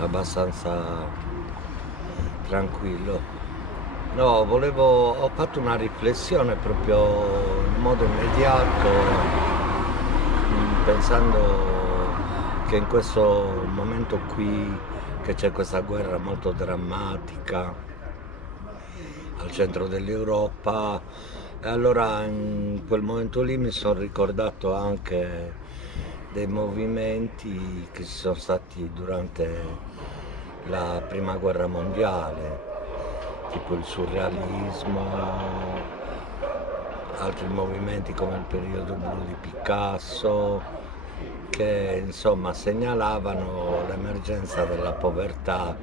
abbastanza tranquillo. No, ho fatto una riflessione proprio in modo immediato, pensando che in questo momento qui, che c'è questa guerra molto drammatica al centro dell'Europa, e allora in quel momento lì mi sono ricordato anche dei movimenti che ci sono stati durante la prima guerra mondiale, tipo il surrealismo, altri movimenti come il periodo blu di Picasso, che insomma segnalavano l'emergenza della povertà.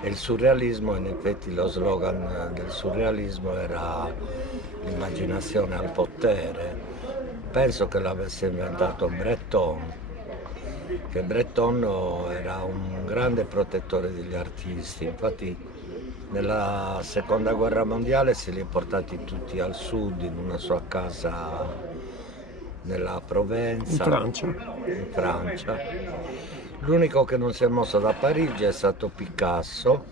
E il surrealismo, in effetti lo slogan del surrealismo era l'immaginazione al potere. Penso che l'avesse inventato Breton, che Breton era un grande protettore degli artisti. Infatti nella seconda guerra mondiale se li è portati tutti al sud in una sua casa nella Provenza, in Francia. L'unico che non si è mosso da Parigi è stato Picasso,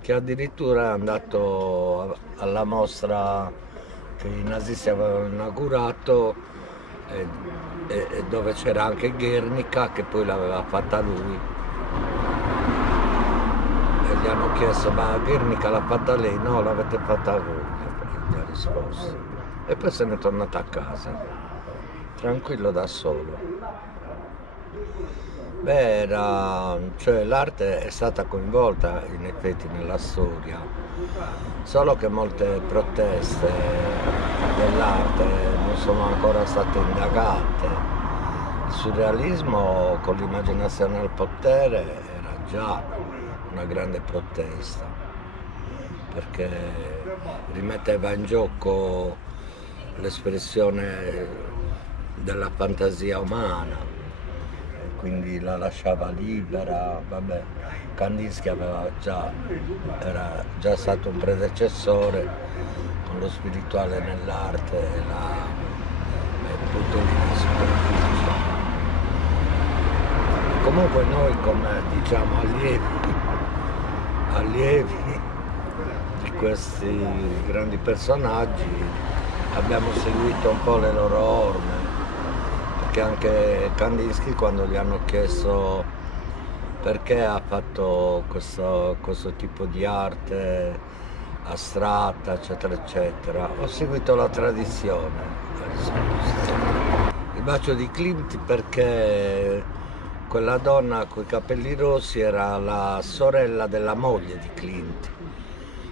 che addirittura è andato alla mostra che i nazisti avevano inaugurato, e dove c'era anche Guernica, che poi l'aveva fatta lui. E gli hanno chiesto: ma Guernica l'ha fatta lei? No, l'avete fatta voi, gli ha risposto. E poi se n'è tornato a casa, tranquillo da solo. Beh, cioè, l'arte è stata coinvolta in effetti nella storia, solo che molte proteste dell'arte non sono ancora state indagate. Il surrealismo con l'immaginazione al potere era già una grande protesta, perché rimetteva in gioco l'espressione della fantasia umana, quindi la lasciava libera. Vabbè, Kandinsky era già stato un predecessore con lo spirituale nell'arte e il punto di superficie. Comunque noi, come diciamo allievi di questi grandi personaggi, abbiamo seguito un po' le loro orme. Che anche Kandinsky, quando gli hanno chiesto perché ha fatto questo tipo di arte astratta, eccetera, eccetera, ho seguito la tradizione, ha risposto. Il bacio di Klimt perché quella donna coi capelli rossi era la sorella della moglie di Klimt,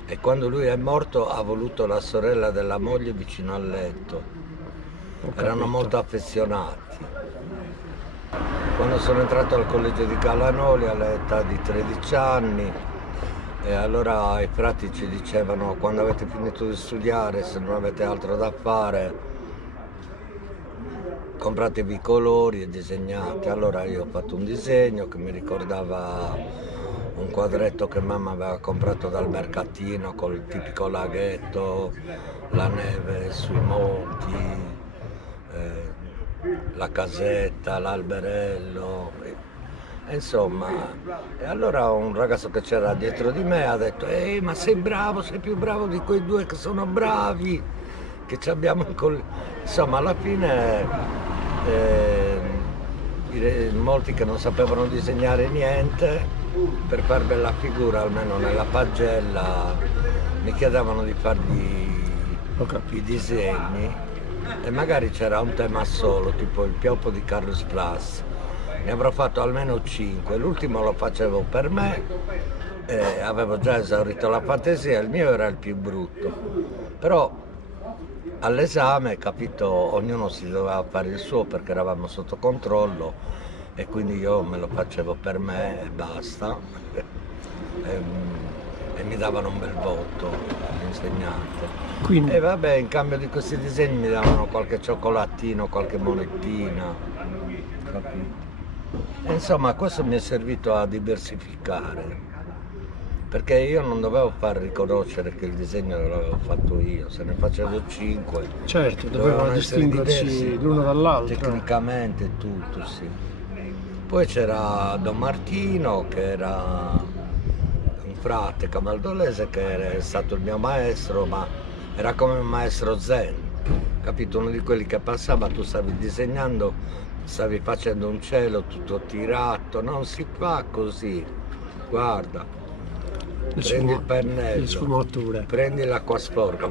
e quando lui è morto ha voluto la sorella della moglie vicino al letto. Erano molto affezionati. Quando sono entrato al collegio di Calanoli all'età di 13 anni, e allora i frati ci dicevano: quando avete finito di studiare, se non avete altro da fare, compratevi i colori e disegnate. Allora io ho fatto un disegno che mi ricordava un quadretto che mamma aveva comprato dal mercatino col tipico laghetto, la neve sui monti, la casetta, l'alberello, e insomma. E allora un ragazzo che c'era dietro di me ha detto: ehi, ma sei bravo, sei più bravo di quei due che sono bravi, che ci abbiamo insomma, alla fine molti che non sapevano disegnare niente, per far bella figura, almeno nella pagella, mi chiedevano di fargli i disegni, e magari c'era un tema solo, tipo il pioppo di Carlos Plas. Ne avrò fatto almeno 5, l'ultimo lo facevo per me, avevo già esaurito la fantasia, il mio era il più brutto. Però all'esame, capito, ognuno si doveva fare il suo perché eravamo sotto controllo, e quindi io me lo facevo per me e basta. E mi davano un bel voto l'insegnante. Quindi, E vabbè, in cambio di questi disegni mi davano qualche cioccolatino, qualche monettina, capito? E insomma, questo mi è servito a diversificare, perché io non dovevo far riconoscere che il disegno l'avevo fatto io, se ne facevo 5. certo, dovevano essere distinguerci diversi l'uno dall'altro. tecnicamente, tutto, sì. Poi c'era Don Martino, che era un frate camaldolese, che è stato il mio maestro, ma era come un maestro zen, capito? Uno di quelli che passava, tu stavi disegnando, stavi facendo un cielo tutto tirato, non si fa così, guarda, prendi il Le pennello, sfumature. prendi l'acqua sporca,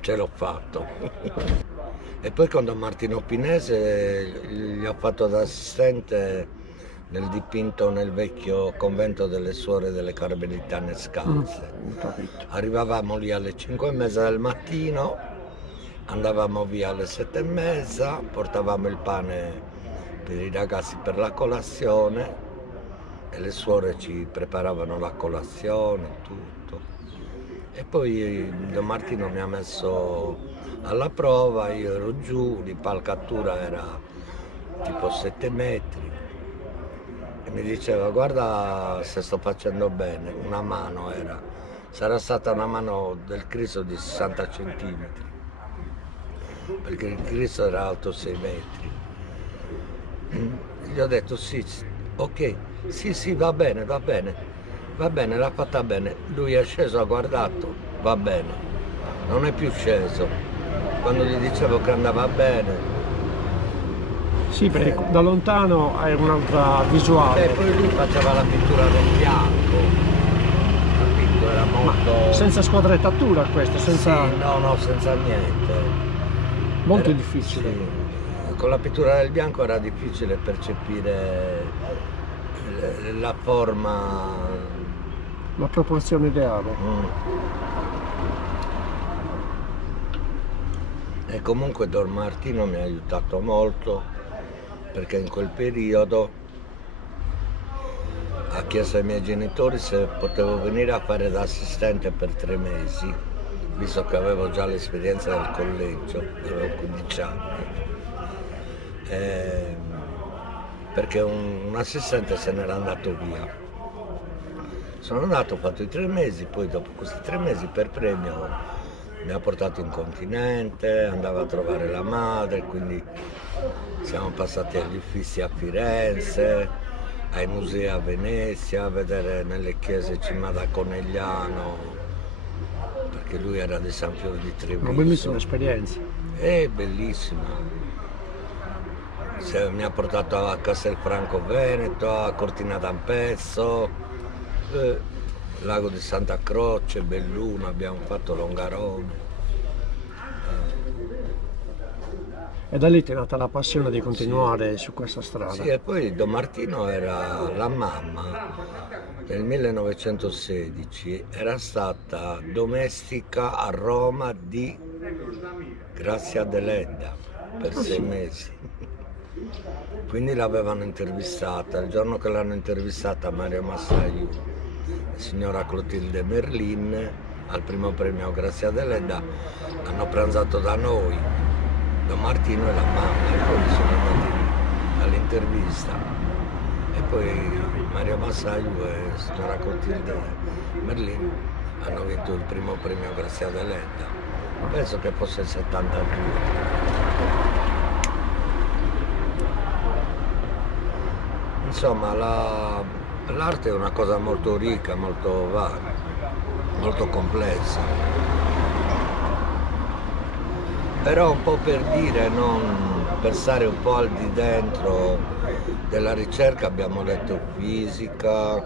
ce l'ho fatto. E poi con Don Martino Pinese gli ho fatto da assistente nel dipinto nel vecchio convento delle suore delle Carmelitane Scalze. Ho capito. Arrivavamo lì alle 5:30 del mattino, andavamo via alle 7:30, portavamo il pane per i ragazzi per la colazione e le suore ci preparavano la colazione, tutto. E poi Don Martino mi ha messo alla prova, io ero giù, l'impalcatura era tipo 7 metri e mi diceva guarda se sto facendo bene, una mano era, sarà stata una mano del Cristo di 60 centimetri, perché il Cristo era alto 6 metri. Gli ho detto sì, ok, sì, va bene, l'ha fatta bene. Lui è sceso, ha guardato, va bene, non è più sceso. Quando gli dicevo che andava bene, Sì, perché da lontano hai un'altra visuale. poi lui faceva la pittura del bianco, capito? Era molto... Senza squadrettatura questo, senza... Sì, no, senza niente. Molto Era- difficile. sì. Con la pittura del bianco era difficile percepire la forma. La proporzione ideale. E comunque Don Martino mi ha aiutato molto perché in quel periodo ha chiesto ai miei genitori se potevo venire a fare da assistente per 3 mesi, visto che avevo già l'esperienza del collegio, avevo 15 anni. Perché un assistente se n'era andato via. Sono andato, ho fatto i 3 mesi, poi dopo questi 3 mesi per premio mi ha portato in continente, andava a trovare la madre, quindi siamo passati agli Uffizi a Firenze, ai musei a Venezia, a vedere nelle chiese Cima da Conegliano, perché lui era di San Fiore di Una Treviso. bellissima esperienza. È bellissima. Mi ha portato a Castelfranco Veneto, a Cortina d'Ampezzo, Lago di Santa Croce, Belluno, abbiamo fatto Longarone. E da lì ti è nata la passione di continuare su questa strada. Sì, e poi Don Martino era la mamma, nel 1916 era stata domestica a Roma di Grazia Deledda per 6 mesi. Quindi l'avevano intervistata, il giorno che l'hanno intervistata Mario Massaiu e signora Clotilde Merlin al primo premio Grazia Deledda hanno pranzato da noi, Don Martino e la mamma, e poi sono andati all'intervista. E poi Mario Massaiu e signora Clotilde Merlin hanno vinto il primo premio Grazia Deledda. Penso che fosse il 72. Insomma, l'arte è una cosa molto ricca, molto varia, molto complessa. Però un po' per dire, per stare un po' al di dentro della ricerca abbiamo letto fisica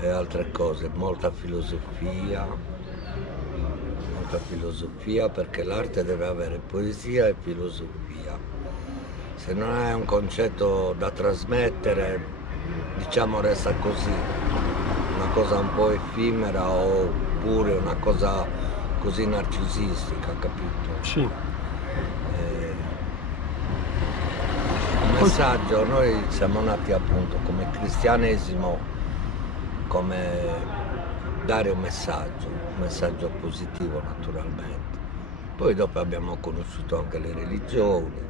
e altre cose, molta filosofia perché l'arte deve avere poesia e filosofia. Se non è un concetto da trasmettere, diciamo resta così, una cosa un po' effimera oppure una cosa così narcisistica, capito? Sì. Il messaggio, noi siamo nati appunto come cristianesimo, come dare un messaggio positivo naturalmente. Poi dopo abbiamo conosciuto anche le religioni,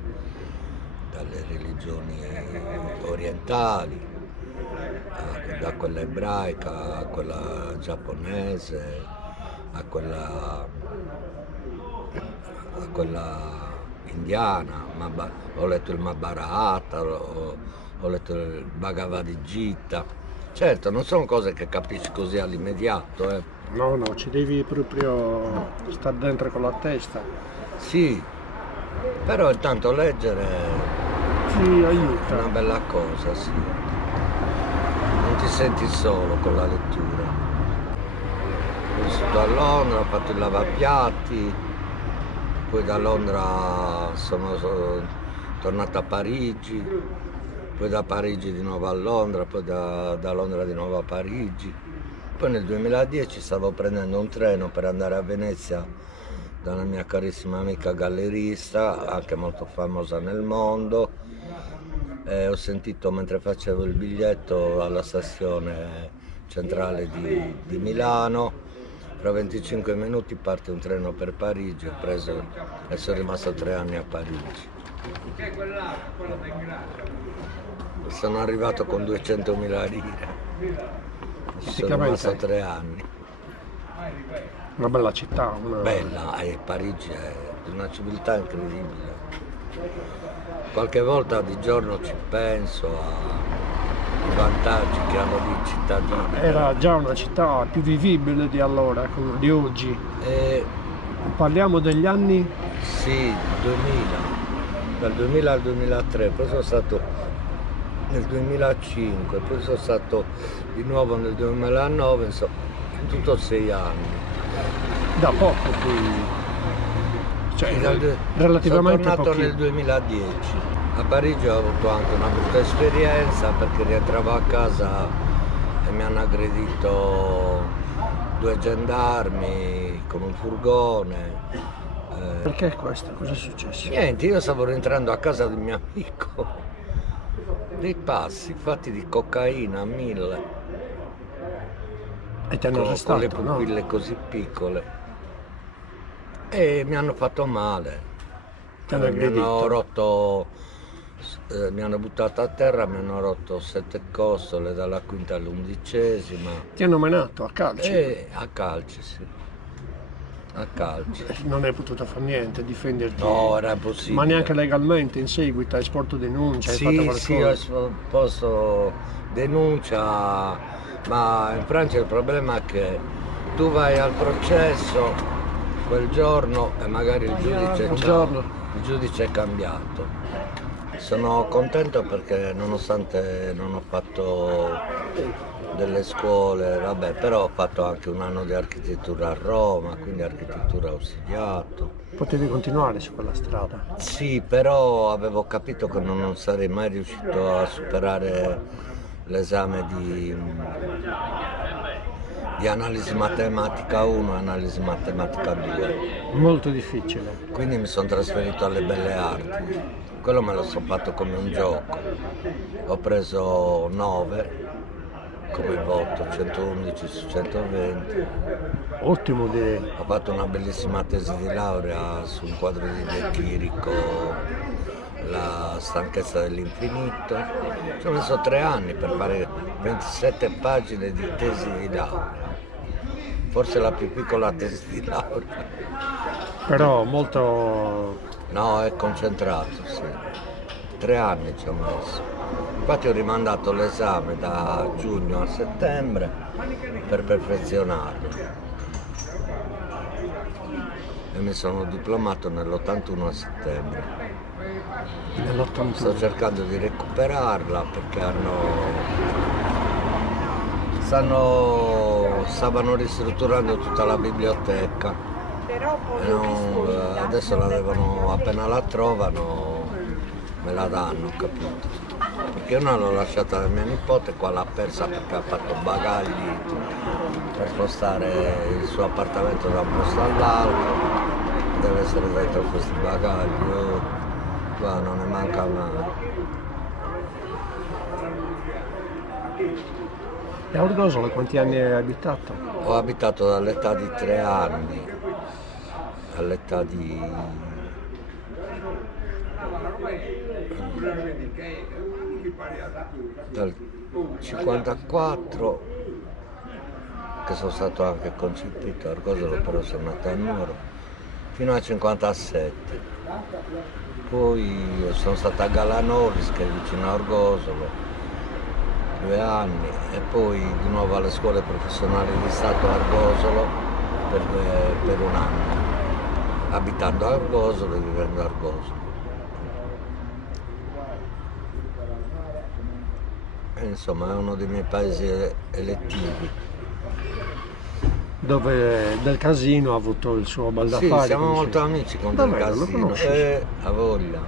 dalle religioni orientali, da quella ebraica a quella giapponese, a quella indiana, ho letto il Mahabharata, ho letto il Bhagavad Gita. Certo, non sono cose che capisci così all'immediato, eh. No, ci devi proprio stare dentro con la testa. Sì, però intanto leggere Ti è una aiuta. bella cosa, sì. Non ti senti solo con la lettura. Ho vissuto a Londra, ho fatto il lavapiatti, poi da Londra sono tornato a Parigi, poi da Parigi di nuovo a Londra, poi da Londra di nuovo a Parigi. Poi nel 2010 stavo prendendo un treno per andare a Venezia dalla mia carissima amica gallerista, anche molto famosa nel mondo. E ho sentito mentre facevo il biglietto alla stazione centrale di Milano, fra 25 minuti parte un treno per Parigi, ho preso e sono rimasto 3 anni a Parigi. Sono arrivato con 200.000 lire. Ci sono rimasto 3 anni. Una bella città, Bella, e Parigi è una civiltà incredibile. Qualche volta di giorno ci penso ai vantaggi che hanno i cittadini. Era già una città più vivibile di allora, di oggi. Parliamo degli anni? Sì, 2000, dal 2000 al 2003, poi sono stato nel 2005, poi sono stato di nuovo nel 2009, insomma, in tutto 6 anni. Da poco qui. Cioè, relativamente sono tornato pochi. nel 2010. A Parigi ho avuto anche una brutta esperienza perché rientravo a casa e mi hanno aggredito 2 gendarmi con un furgone. Perché questo? Cosa è successo? Niente, io stavo rientrando a casa del mio amico, dei passi fatti di cocaina a 1000, E ti hanno con le arrestato, no? pupille così piccole. E mi hanno fatto male. Ti hanno Mi aggredito. hanno rotto, mi hanno buttato a terra, mi hanno rotto 7 costole dalla quinta all'11ª. Ti hanno menato a calci. E a calci, sì. A calci. Non hai potuto fare niente, difenderti. No, era impossibile. Ma neanche legalmente in seguito hai sporto denuncia, hai fatto Sì, qualcosa? sì, ho posto denuncia, ma in Francia il problema è che tu vai al processo quel giorno e magari il giudice è cambiato. Sono contento perché nonostante non ho fatto delle scuole, vabbè, però ho fatto anche un anno di architettura a Roma, quindi architettura ausiliato. Potevi continuare su quella strada. Sì, però avevo capito che non sarei mai riuscito a superare l'esame di analisi matematica 1 e analisi matematica 2. Molto difficile. Quindi mi sono trasferito alle belle arti. Quello me lo sono fatto come un gioco. Ho preso 9 come voto, 111 su 120. Ottimo direi. Ho fatto una bellissima tesi di laurea su un quadro di De Chirico, La stanchezza dell'infinito. Ci ho messo 3 anni per fare 27 pagine di tesi di laurea. Forse la più piccola tesi di laurea. Però molto. No, è concentrato, sì. 3 anni ci ho messo. Infatti ho rimandato l'esame da giugno a settembre per perfezionarlo. E mi sono diplomato nell'81 a settembre. Nell'81. Sto cercando di recuperarla perché stavano ristrutturando tutta la biblioteca. Adesso la devono, appena la trovano, me la danno, capito? Perché una l'ho lasciata da mia nipote, qua l'ha persa perché ha fatto bagagli per spostare il suo appartamento da un posto all'altro, deve essere dentro questi bagagli, qua non ne manca mai. E a Orgosolo quanti anni hai abitato? Ho abitato dall'età di 3 anni all'età di dal 54, che sono stato anche concepito a Orgosolo, però sono nato a Nuoro, fino al 57. Poi sono stato a Galanolis, che è vicino a Orgosolo, 2 anni, e poi di nuovo alle scuole professionali di Stato a Orgosolo per 1 anno, abitando a Orgosolo e vivendo a Orgosolo. E insomma è uno dei miei paesi elettivi. Dove Del Casino ha avuto il suo bel da Sì, fare. siamo molto amici con Del Davvero, lo Casino. conosci? A voglia.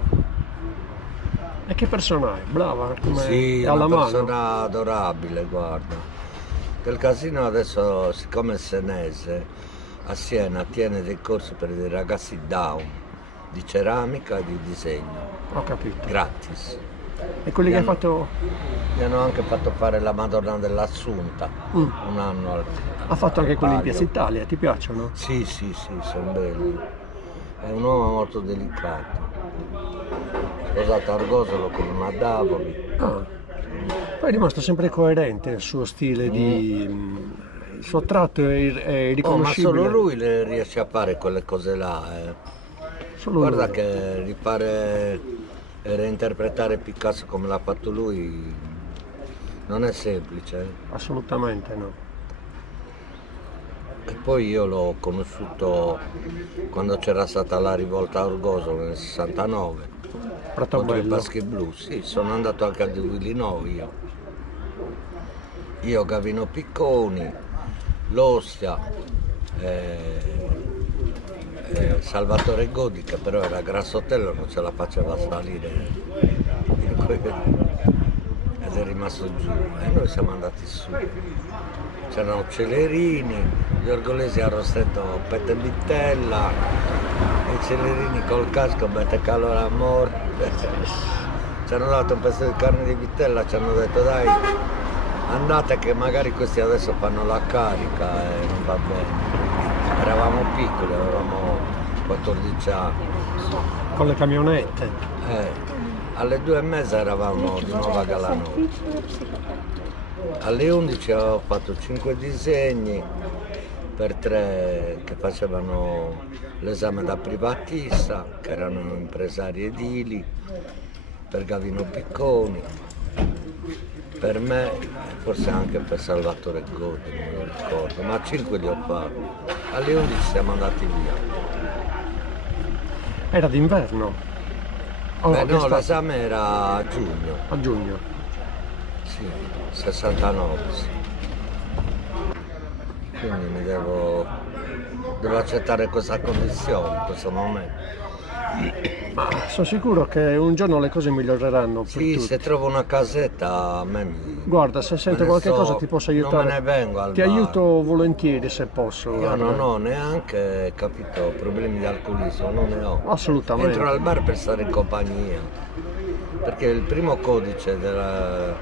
E che persona è? Brava? Come Sì, è è alla una mano? persona adorabile, guarda. Del Casino adesso, siccome è senese, a Siena tiene dei corsi per dei ragazzi down, di ceramica e di disegno, Ho capito. gratis. E quelli che hai hanno- fatto... Gli hanno anche fatto fare la Madonna dell'Assunta, Mm. 1 anno Ha fatto anche quelli in Palio. Piazza Italia, ti piacciono? Sì, sono belli. È un uomo molto delicato. Sposato a Orgosolo con una Davoli. Ah. Poi è rimasto sempre coerente il suo stile di... Il suo tratto è Oh, ma riconoscibile. solo lui le riesce a fare quelle cose là. Solo Guarda lui. che rifare e reinterpretare Picasso come l'ha fatto lui non è semplice. Assolutamente no. E poi io l'ho conosciuto quando c'era stata la rivolta a Orgosolo nel 69 contro i Pratabello. Baschi Blu. Sì, sono andato anche a Duvilino io, Gavino Picconi, L'Ostia, Salvatore Godi, che però era grassottello, non ce la faceva salire ed è rimasto giù e noi siamo andati su. C'erano Celerini, gli orgolesi a Rossetto Pette Bittella, e i Celerini col casco Bette Calore a morte. Ci hanno dato un pezzo di carne di vitella, ci hanno detto dai, andate che magari questi adesso fanno la carica e non va bene. Eravamo piccoli, avevamo 14 anni. Con le camionette. Alle 2:30 eravamo di nuovo a Galano. Alle 11 avevo fatto 5 disegni per 3 che facevano l'esame da privatista, che erano impresari edili, per Gavino Picconi, per me e forse anche per Salvatore Godi, non me lo ricordo, ma 5 li ho fatti. Alle 11 siamo andati via. Era d'inverno. Oh, Beh no, d'estate. l'esame era a giugno, A giugno. sì, 69, sì. Quindi devo accettare questa condizione in questo momento. Ma sono sicuro che un giorno le cose miglioreranno per Sì, tutti. se trovo una casetta a me Guarda, se sento qualche cosa ti posso aiutare. Non me ne vengo al Ti bar. aiuto volentieri se posso. Io guarda. non ho neanche, capito, problemi di alcolismo, non ne ho. Assolutamente. Entro al bar per stare in compagnia. Perché il primo codice il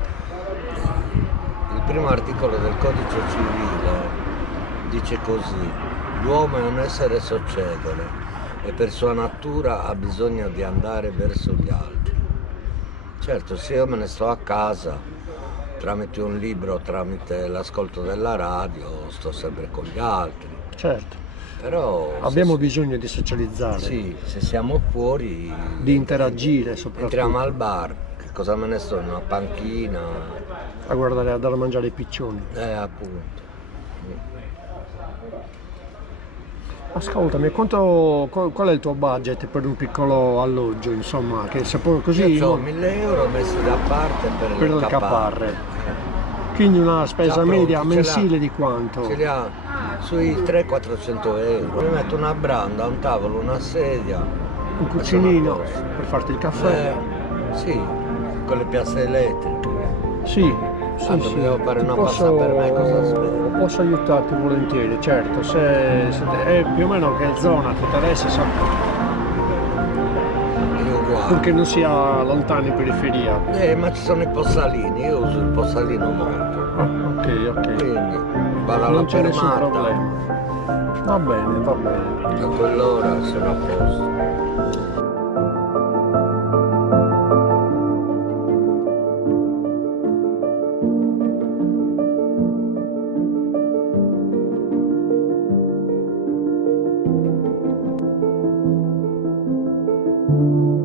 primo articolo del codice civile dice così: l'uomo è un essere socievole e per sua natura ha bisogno di andare verso gli altri. Certo, se io me ne sto a casa tramite un libro, tramite l'ascolto della radio, sto sempre con gli altri. Certo. Però Abbiamo bisogno di socializzare, sì, se siamo fuori di interagire soprattutto. entriamo al bar, che cosa me ne sto? In una panchina? A guardare, a dare a mangiare i piccioni. Appunto. Ascoltami, qual è il tuo budget per un piccolo alloggio, insomma, che se può così Io ho 1.000 euro messi da parte per per le le caparre. caparre. Quindi una spesa Già pronti, media ce mensile l'ha. di quanto? Ce li ha sui 300-400 euro. Mi metto una branda, un tavolo, una sedia. Un e cucinino sono a posto. per farti il caffè? Sì, con le piazze elettriche. Sì, sì, Tanto sì. mi devo fare Ti una pasta per me, cosa aspetta? posso aiutarti volentieri, certo, se più o meno che zona ti interessa, Io uguale. purché non sia lontano in periferia. Ma ci sono i possalini, io uso il possalino molto. Ah, ok, Quindi vado alla non c'è nessun fermata, problema. Va bene, va bene. a quell'ora sono a posto. Ciao.